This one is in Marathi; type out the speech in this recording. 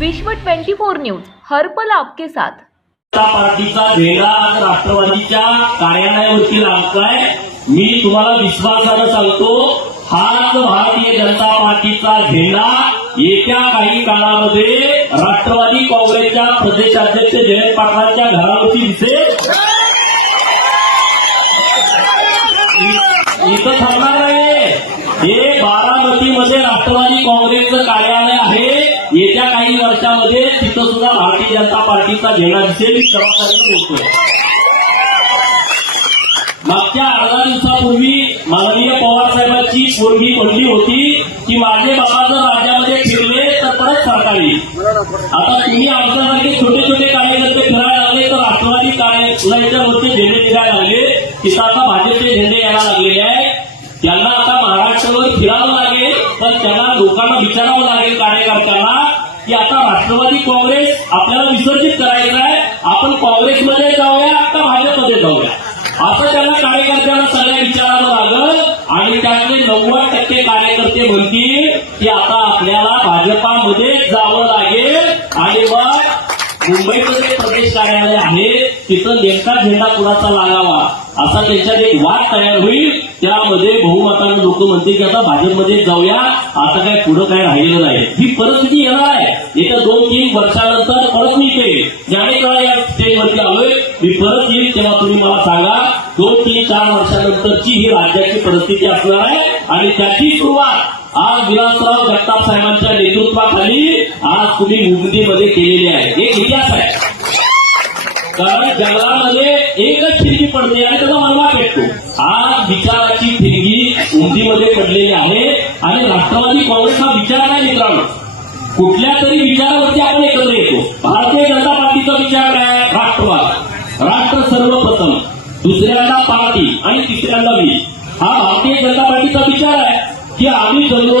विश्व 24 न्यूज हरपल आपके साथ. पार्टीचा झेंडा आज राष्ट्रवादीच्या कार्यालयावरती लागताय मी तुम्हाला विश्वासानं सांगतो हाच भारतीय जनता पार्टीचा झेंडा येत्या काही काळामध्ये राष्ट्रवादी काँग्रेसच्या प्रदेशाध्यक्ष जयंत पाटलांच्या घरावरती दिसेल. इथं थांबणार नाही हे बारामतीमध्ये राष्ट्रवादी काँग्रेसचं कार्यालय आहे. येत्या काही वर्षामध्ये तिथं सुद्धा भारतीय जनता पार्टीचा झेंडा दिसेल ही जबाबदारी बोलतोय. मागच्या अर्धा दिवसापूर्वी माननीय पवार साहेबांची पोरगी म्हणली होती. की माझे बाबा जर राज्यामध्ये फिरले तर परत सरकार. येईल आता तुम्ही आमच्यासारखे छोटे छोटे कार्यकर्ते फिरायला लागले तर राष्ट्रवादी कार्यालयाच्या वरचे झेंडे निघायला लागले. तिथं आता भाजपचे झेंडे यायला लागलेले आहे. त्यांना आता महाराष्ट्रावर फिरावं लोकांना विचारावं लागेल कार्यकर्त्यांना की आता राष्ट्रवादी काँग्रेस आपल्याला विसर्जित करायचं आहे आपण काँग्रेसमध्ये जाऊया का भाजपमध्ये जाऊया? असं त्यांना कार्यकर्त्यांना सगळ्या विचारावं लागल आणि त्यातले नव्वद टक्के कार्यकर्ते म्हणतील की आता आपल्याला भाजपामध्ये जावं लागेल. आणि मग मुंबईचं जे प्रदेश कार्यालय आहे तिथं नेमका झेंडा कुणाचा लागावा? असा त्यांच्यात एक वाद तयार होईल. त्यामध्ये बहुमतानं लोक म्हणतील की आता भाजपमध्ये जाऊया आता काय पुढं काय राहिलेलं नाही. ही परिस्थिती येणार आहे. येत्या दोन तीन वर्षानंतर परत मी ते ज्याने वेळा या स्टेजवरती आलोय मी परत येईल तेव्हा तुम्ही मला सांगा. दोन तीन चार वर्षानंतरची ही राज्याची परिस्थिती असणार आहे आणि त्याची सुरुवात आज विलासराव जगताप साहेबांच्या नेतृत्वाखाली आज तुम्ही मुंबईमध्ये केलेली आहे. एक इतिहास आहे. कारण जंगलामध्ये एकच खिडकी पडते आणि त्याचा मलबा भेटतो आज विचाराची खिडकी उंदीमध्ये पडलेली आहे आणि राष्ट्रवादी काँग्रेस हा विचार नाही मित्रांनो. कुठल्या तरी विचारावरती आपण एकत्र येतो. भारतीय जनता पार्टीचा विचार काय? राष्ट्रवाद. राष्ट्र सर्वप्रथम. दुसऱ्यांदा पार्टी आणि तिसऱ्यांदा मी. हा भारतीय जनता पार्टीचा विचार आहे की आम्ही जगलो